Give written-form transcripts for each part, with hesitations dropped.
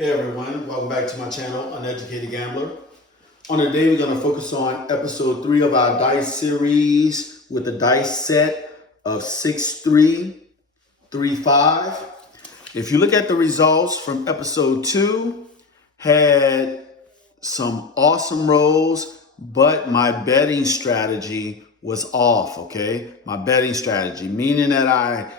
Hey everyone, welcome back to my channel, Uneducated Gambler. On today, we're going to focus on episode 3 of our dice series with a dice set of 6-3, 3-5. If you look at the results from episode 2, had some awesome rolls, but my betting strategy was off, okay? My betting strategy, meaning that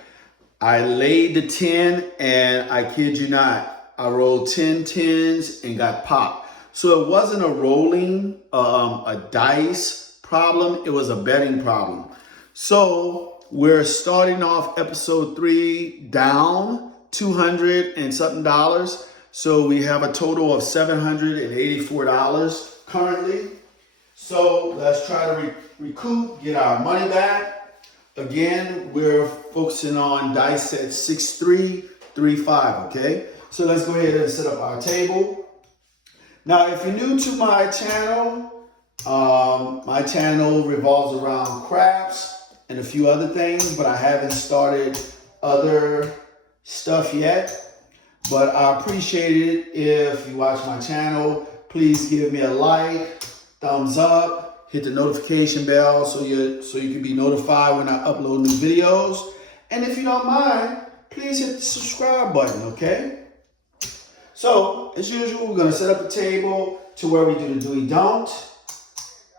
I laid the 10 and I kid you not, I rolled 10 tens and got popped. So it wasn't a rolling, a dice problem. It was a betting problem. So we're starting off episode 3 down 200 and something dollars. So we have a total of $784 currently. So let's try to recoup, get our money back. Again, we're focusing on dice set 6-3, 3-5, okay? So let's go ahead and set up our table. Now, if you're new to my channel revolves around craps and a few other things, but I haven't started other stuff yet. But I appreciate it if you watch my channel. Please give me a like, thumbs up, hit the notification bell so you can be notified when I upload new videos. And if you don't mind, please hit the subscribe button, okay? So, as usual, we're going to set up a table to where we do the do we don't.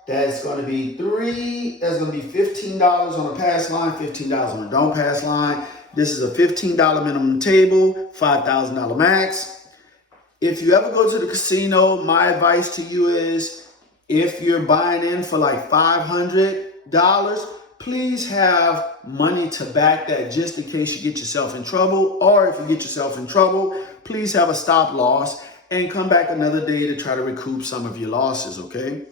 That's going to be $15 on a pass line, $15 on a don't pass line. This is a $15 minimum table, $5,000 max. If you ever go to the casino, my advice to you is if you're buying in for like $500, please have money to back that just in case you get yourself in trouble. Or if you get yourself in trouble, please have a stop loss and come back another day to try to recoup some of your losses, okay?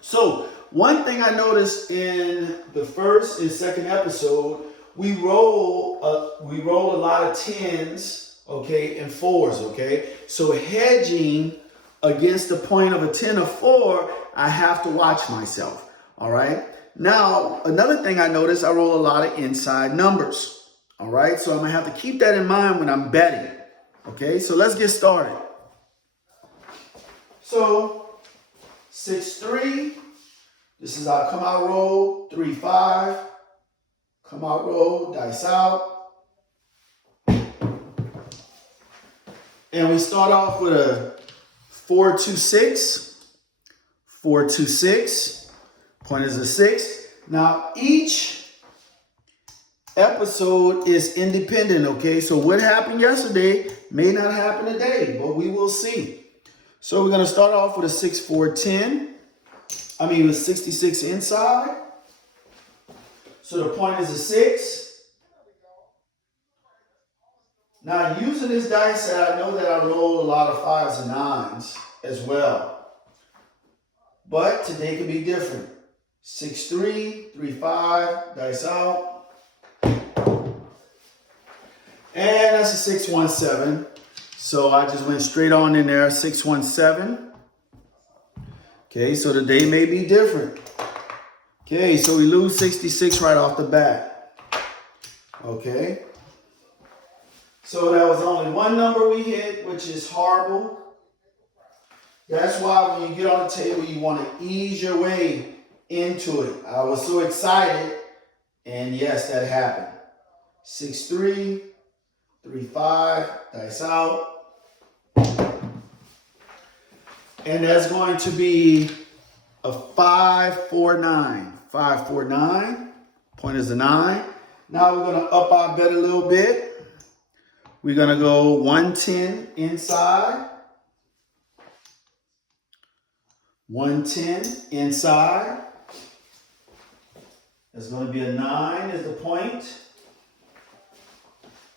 So one thing I noticed in the first and second episode, we roll a lot of tens, okay, and fours, okay? So hedging against the point of a 10 or 4, I have to watch myself, all right? Now, another thing I noticed, I roll a lot of inside numbers, all right? So I'm going to have to keep that in mind when I'm betting, okay? So let's get started. So 6-3, this is our come out roll, 3-5, come out roll, dice out. And we start off with a 4-2-6, 4-2-6. Point is a 6. Now, each episode is independent, okay? So what happened yesterday may not happen today, but we will see. So we're going to start off with a 6-4-10. With 66 inside. So the point is a 6. Now, using this dice set, I know that I roll a lot of 5s and 9s as well. But today could be different. 6-3, 3-5, dice out. And that's a 6-1-7. So I just went straight on in there, 6-1-7. Okay, so the day may be different. Okay, so we lose 66 right off the bat. Okay. So that was only one number we hit, which is horrible. That's why when you get on the table, you want to ease your way into it. I was so excited, and yes, that happened. 6-3, 3-5, dice out. And that's going to be a 5-4-9. 5-4-9. Point is a 9. Now we're going to up our bet a little bit. We're going to go 110 inside. 110 inside. That's going to be a 9 as the point.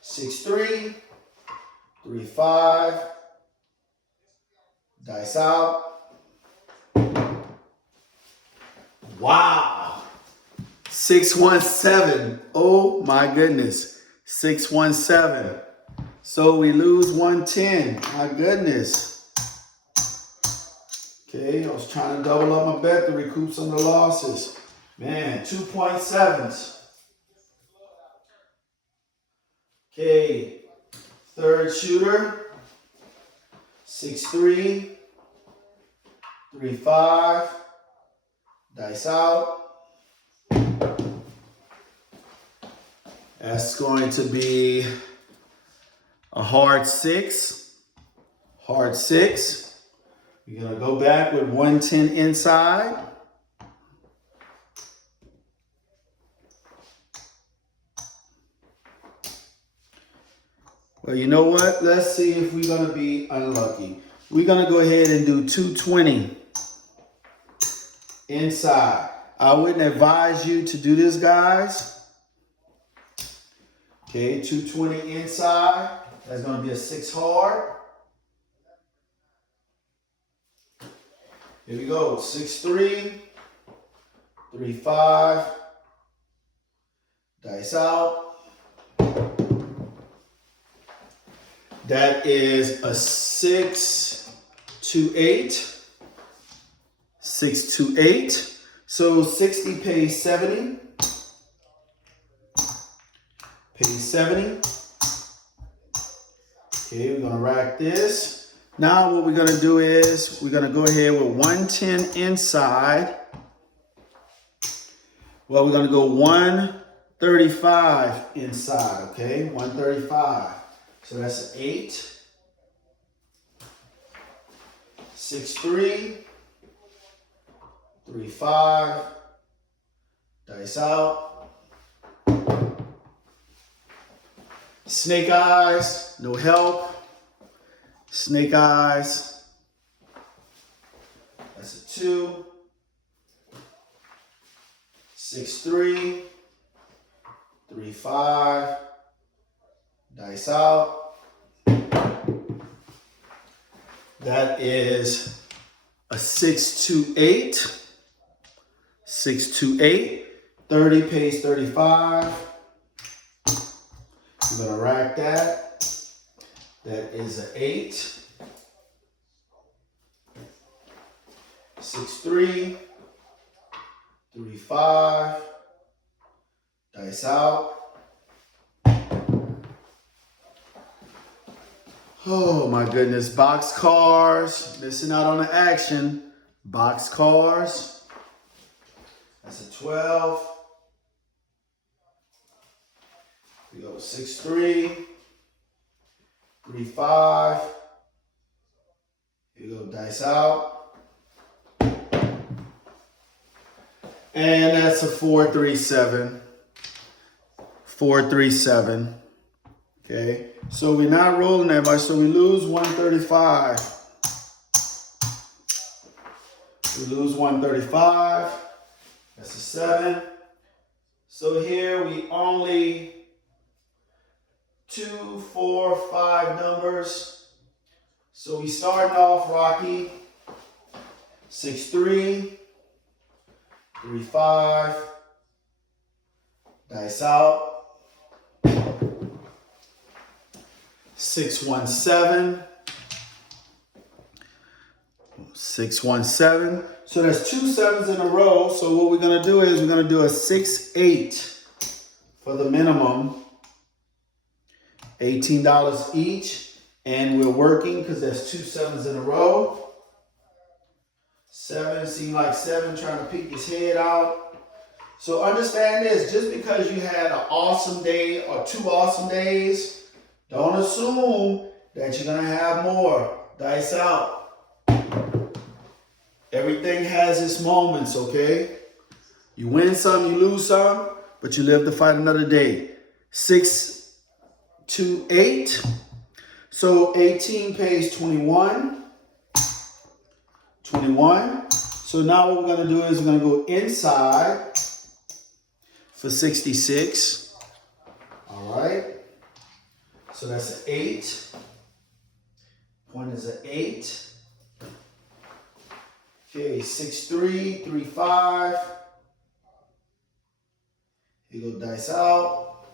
6-3, 3-5, dice out. Wow. 6-1-7. Oh my goodness. 6-1-7. So we lose 110. My goodness. Okay, I was trying to double up my bet to recoup some of the losses. Man, 2.7s. Okay, third shooter. 6-3, 3-5, dice out. That's going to be a hard 6. Hard 6. You're going to go back with 110 inside. Well, you know what? Let's see if we're going to be unlucky. We're going to go ahead and do 220 inside. I wouldn't advise you to do this, guys. Okay, 220 inside. That's going to be a 6 hard. Here we go. 6-3, 3-5, dice out. That is a 6-8. 6-8. So 60 pays 70. Pays 70. Okay, we're gonna rack this. Now what we're gonna do is we're gonna go ahead with 110 inside. Well, we're gonna go 135 inside, okay? 135. So that's an 8. 6-3, 3-5, dice out. Snake eyes, no help. Snake eyes, that's a 2. 6-3, 3-5, dice out. That is a 6-8. 6-8. 30 pays 35. I'm gonna rack that. That is an 8. 6-3. 3-5. Dice out. Oh my goodness, box cars, missing out on the action. Box cars, that's a 12. We go 6-3, 3-5. Here you go, dice out. And that's a 4-3-7. 4-3-7. Okay, so we're not rolling that much, so we lose 135. We lose 135. That's a 7. So here we only 2, 4, 5 numbers. So we starting off rocky. 6-3, 3-5, dice out. 6-1-7. 6-1-7. So that's 2 7s in a row. So what we're going to do is we're going to do a 6-8 for the minimum. $18 each. And we're working because that's 2 7s in a row. 7 seemed like 7 trying to peek his head out. So understand this. Just because you had an awesome day or 2 awesome days, don't assume that you're going to have more. Dice out. Everything has its moments, okay? You win some, you lose some, but you live to fight another day. 6-8. So 18 pays 21. 21. So now what we're going to do is we're going to go inside for 66. All right. So that's an 8. Point is an 8. Okay, 6-3, 3-5. Here you go, dice out.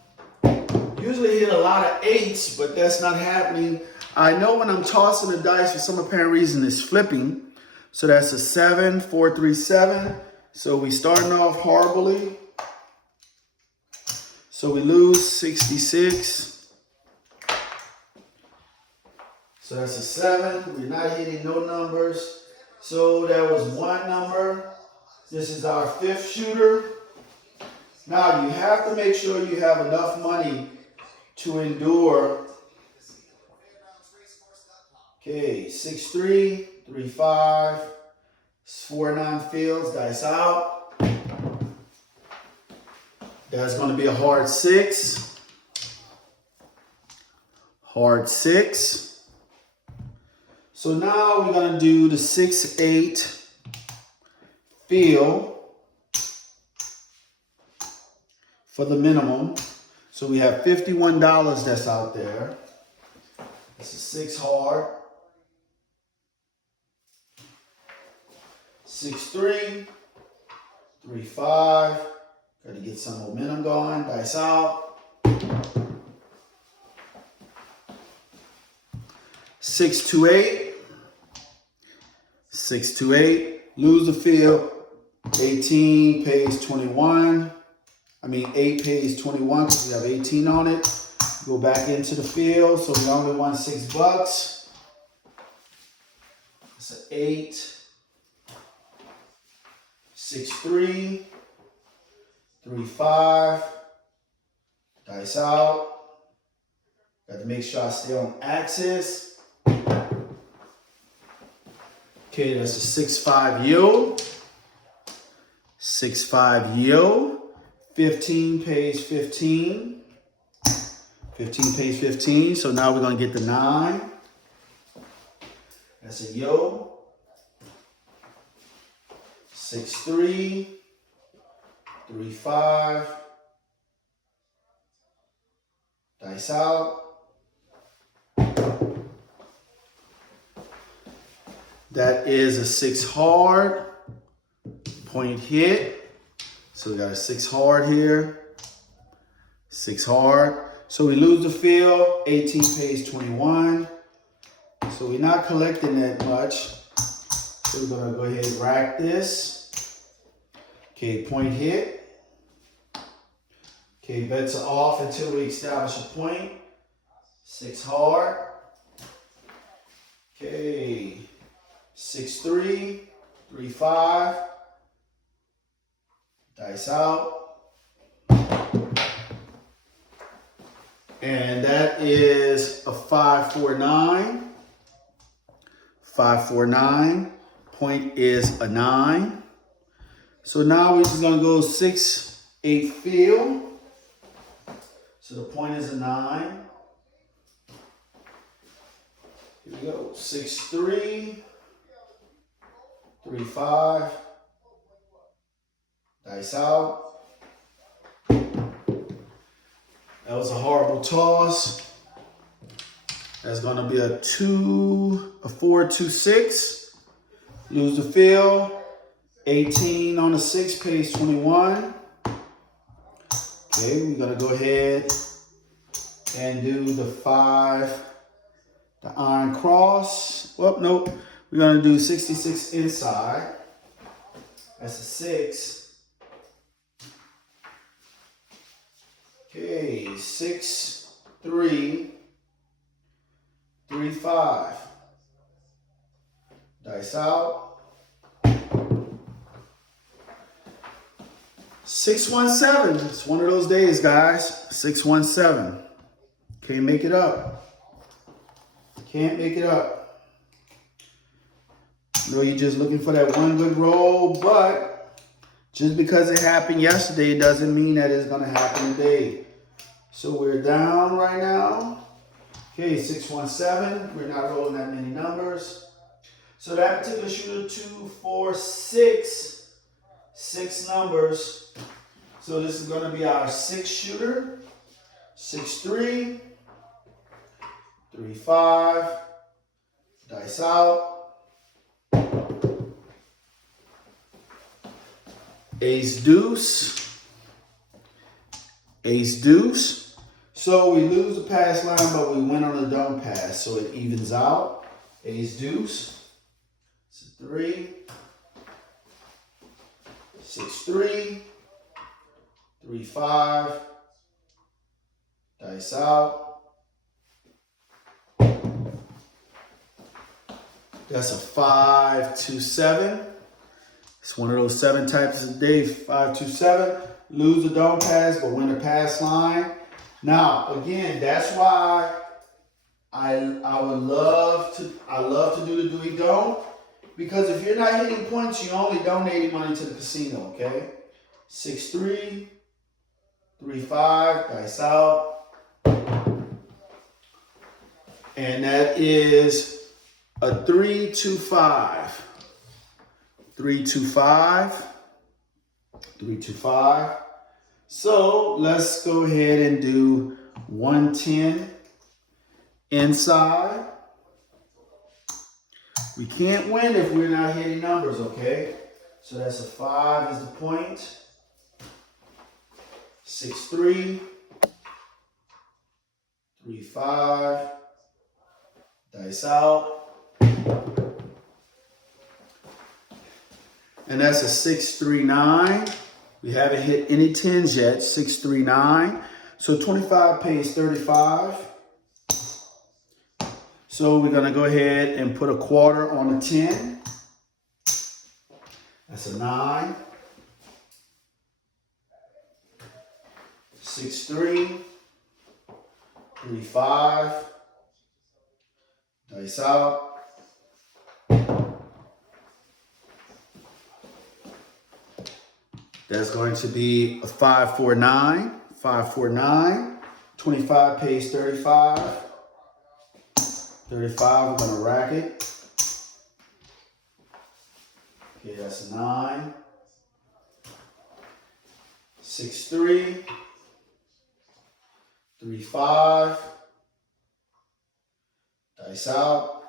Usually hit a lot of 8s, but that's not happening. I know when I'm tossing the dice for some apparent reason it's flipping. So that's a 7, 4-3-7. So we starting off horribly. So we lose 66. So that's a 7. We're not hitting no numbers. So that was one number. This is our 5th shooter. Now you have to make sure you have enough money to endure. Okay, 6-3, 3-5, 4-9 fields, dice out. That's going to be a hard 6. Hard 6. So now we're going to do the 6-8 field for the minimum. So we have $51 that's out there. That's a 6 hard. 6-3, 3-5. Got to get some momentum going. Dice out. 6-2-8. 6-2-8. Lose the field. 18 pays 21. 8 pays 21 because we have 18 on it. Go back into the field. So we only won $6. It's an 8. 6-3, 3-5, dice out. Got to make sure I stay on axis. Okay, that's a 6-5 yield. 6-5 yield. 15 pays 15. 15 pays 15. So now we're going to get the 9. That's a yield. 6-3, 3-5, dice out. That is a 6 hard, point hit. So we got a 6 hard here, 6 hard. So we lose the field, 18 pays 21. So we're not collecting that much. So we're gonna go ahead and rack this. Okay, point hit. Okay, bets are off until we establish a point. 6 hard. Okay, 6-3, 3-5. Dice out. And that is a 5-4-9. 5-4-9. Point is a 9. So now we're just going to go 6-8 field. So the point is a 9. Here we go. 6-3, 3-5. Dice out. That was a horrible toss. That's going to be a 4-2-6. Lose the field. 18 on the 6 pays 21. Okay, we're going to go ahead and do the 5, the iron cross. Well, nope. We're going to do 66 inside. That's a 6. Okay, 6-3, 3-5. Dice out. 6-1-7. It's one of those days, guys. 6-1-7. Can't make it up. Can't make it up. I know you're just looking for that one good roll, but just because it happened yesterday doesn't mean that it's going to happen today. So we're down right now. Okay, 6-1-7. We're not rolling that many numbers. So that particular shooter, 2, 4, 6. 6 numbers. So this is going to be our 6 shooter. 6-3. 3-5. Dice out. Ace deuce. Ace deuce. So we lose the pass line, but we win on the dumb pass. So it evens out. Ace deuce. It's a 3. 6-3. 3-5. Dice out. That's a 5-2-7. It's one of those 7 types of days, 5-2-7. Lose or don't pass, but win the pass line. Now, again, that's why I love to do the do we don't. Because if you're not hitting points, you're only donating money to the casino, okay? 6-3, 3-5, dice out. And that is a 3-2-5. 3-2-5. 3-2-5. So let's go ahead and do 110 inside. We can't win if we're not hitting numbers, okay? So that's a 5 is the point. 6-3. 3-5. Dice out. And that's a 6-3-9. We haven't hit any 10s yet. 6-3-9. So 25 pays 35. So we're going to go ahead and put a quarter on the 10. That's a 9. 6-3. 3-5. Dice out. That's going to be a 5-4-9. 5-4-9. 25 pays 35. 35, we're going to rack it. Okay, that's a 9. 6-3. 3-5. Dice out.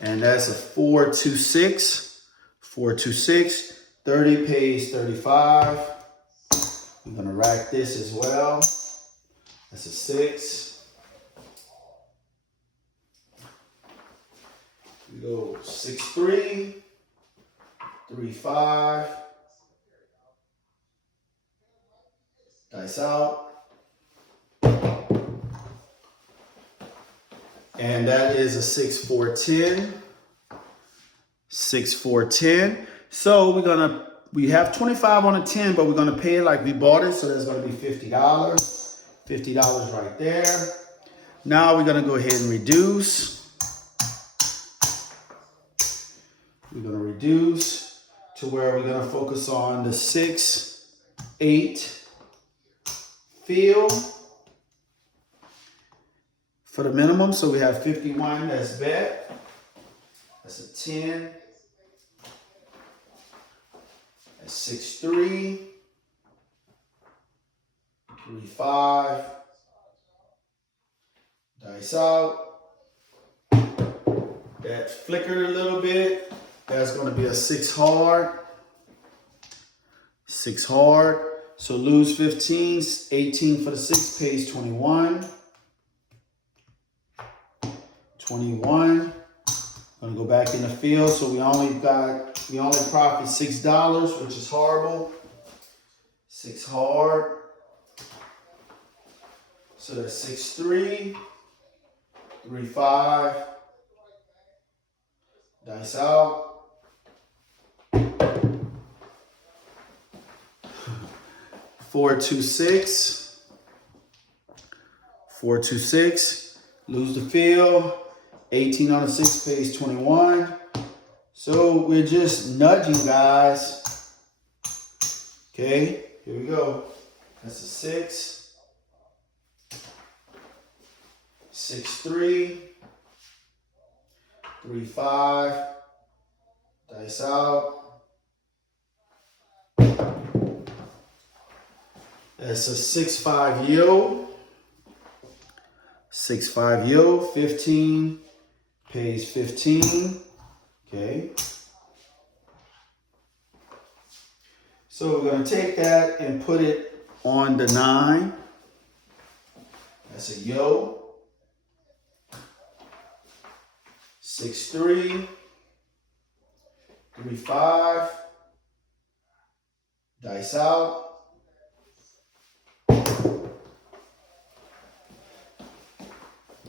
And that's a 4-2-6. 4-2-6. 30 pays 35. We're going to rack this as well. That's a 6. We go 6-3. 3-5. Dice out. And that is a 6-4-10. 6-4-10. So we have 25 on a 10, but we're gonna pay it like we bought it. So that's gonna be $50. $50 right there. Now we're gonna go ahead and reduce. We're gonna reduce to where we're gonna focus on the 6-8 field for the minimum. So we have 51, that's bet. That's a 10. That's 6-3. 3-5. Dice out. That flickered a little bit. That's going to be a 6 hard. 6 hard. So lose 15. 18 for the 6 pays 21. 21. Gonna go back in the field. So we only profit $6, which is horrible. 6 hard. So that's 6-3. 3-5. Dice out. 4-2-6. 4-2-6. Lose the field. 18 on the 6 pays 21. So we're just nudging, guys. Okay, here we go. That's a 6. 6-3. 3-5. Dice out. That's a 6-5 yield. 6-5 yield. 15 pays 15. Okay. So we're going to take that and put it on the 9. That's a yo. 6-3. 3-5. Dice out.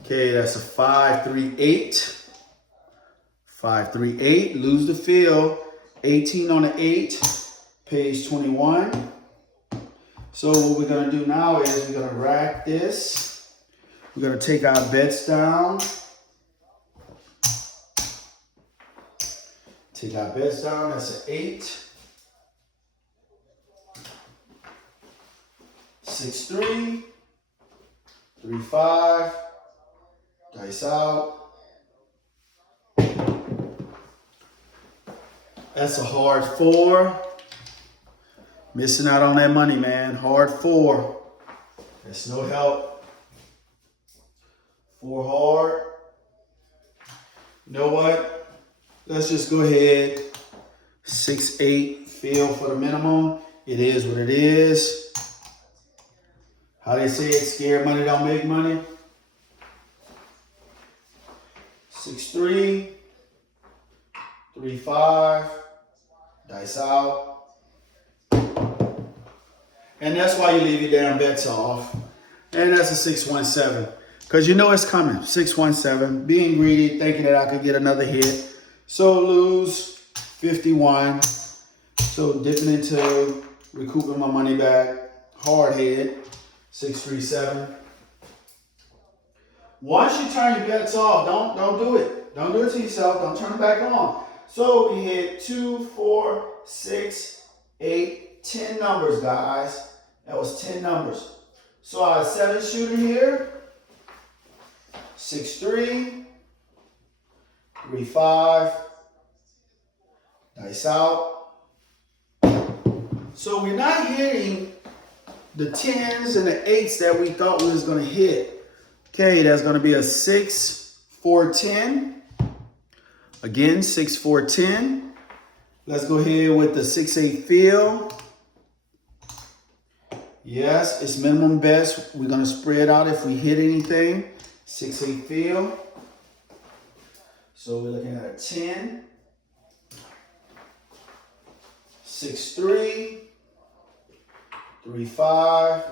Okay, that's a 5-3-8. 5-3-8, lose the field. 18 on the 8, page 21. So what we're gonna do now is we're gonna rack this. We're gonna take our bets down. Take our bets down, that's an 8. 6-3, 3-5, dice out. That's a hard 4. Missing out on that money, man. Hard 4. That's no help. 4 hard. You know what? Let's just go ahead. 6-8, feel for the minimum. It is what it is. How they say it, scared money don't make money. 6-3, 3-5, dice out. And that's why you leave your damn bets off. And that's a 6-1-7. Because you know it's coming. 6-1-7. Being greedy, thinking that I could get another hit. So lose 51. So dipping into recouping my money back. Hard head. 6-3-7. Once you turn your bets off, don't do it. Don't do it to yourself. Don't turn it back on. So we hit 2, 4, 6, 8, 10 numbers, guys. That was 10 numbers. So our 7 shooter here. 6-3, 3-5, dice out. So we're not hitting the 10s and the 8s that we thought we was going to hit. Okay, that's going to be a 6-4-10. Again, 6-4-10. Let's go ahead with the 6-8 feel. Yes, it's minimum best. We're going to spread out if we hit anything. 6-8 feel. So we're looking at a 10. 6-3. 3-5.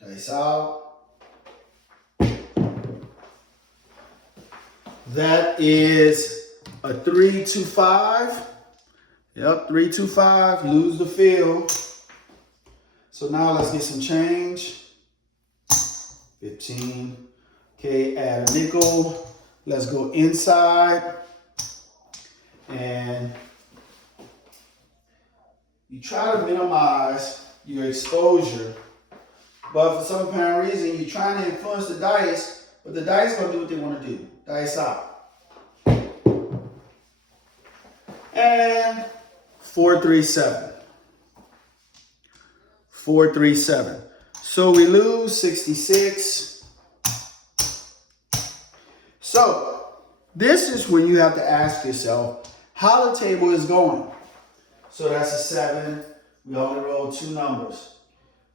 Dice out. That is a 3-2-5. Yep, 3-2-5. Lose the field. So now let's get some change. 15. Okay, add a nickel. Let's go inside. And you try to minimize your exposure. But for some apparent reason, you're trying to influence the dice, but the dice going to do what they want to do. Dice out. And 4-3-7. 4-3-7. So we lose 66. So this is when you have to ask yourself how the table is going. So that's a 7. We only rolled 2 numbers.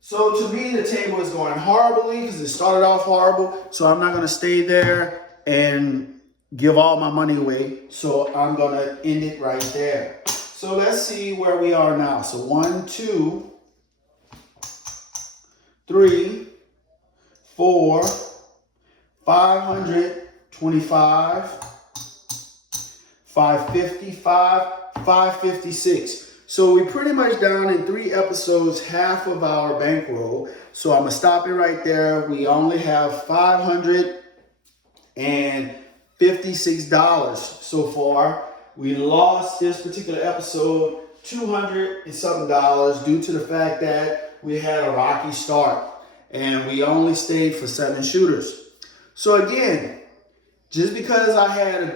So to me, the table is going horribly because it started off horrible. So I'm not going to stay there and give all my money away. So I'm going to end it right there. So let's see where we are now. So 1, 2, 3, 4, 525, 555, 556. So we pretty much down in 3 episodes, half of our bankroll. So I'm gonna stop it right there. We only have $556 so far. We lost this particular episode $200 and something due to the fact that we had a rocky start and we only stayed for 7 shooters. So again, just because I had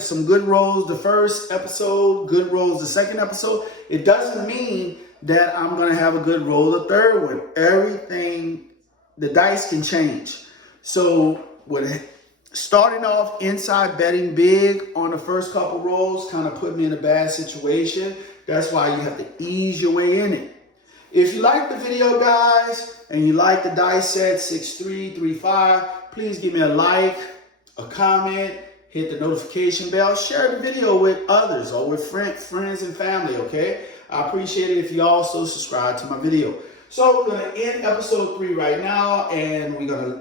some good rolls the first episode, good rolls the second episode, it doesn't mean that I'm gonna have a good roll the third one. Everything, the dice can change. So with starting off inside betting big on the first couple rolls kind of put me in a bad situation. That's why you have to ease your way in it. If you like the video, guys, and you like the dice set 6-3, 3-5, please give me a like, a comment, hit the notification bell, share the video with others or with friends and family, okay? I appreciate it if you also subscribe to my video. So we're gonna end episode 3 right now, and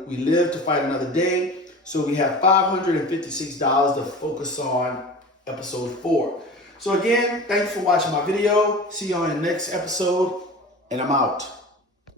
we live to fight another day. So we have $556 to focus on episode 4. So again, thanks for watching my video. See you on the next episode, and I'm out.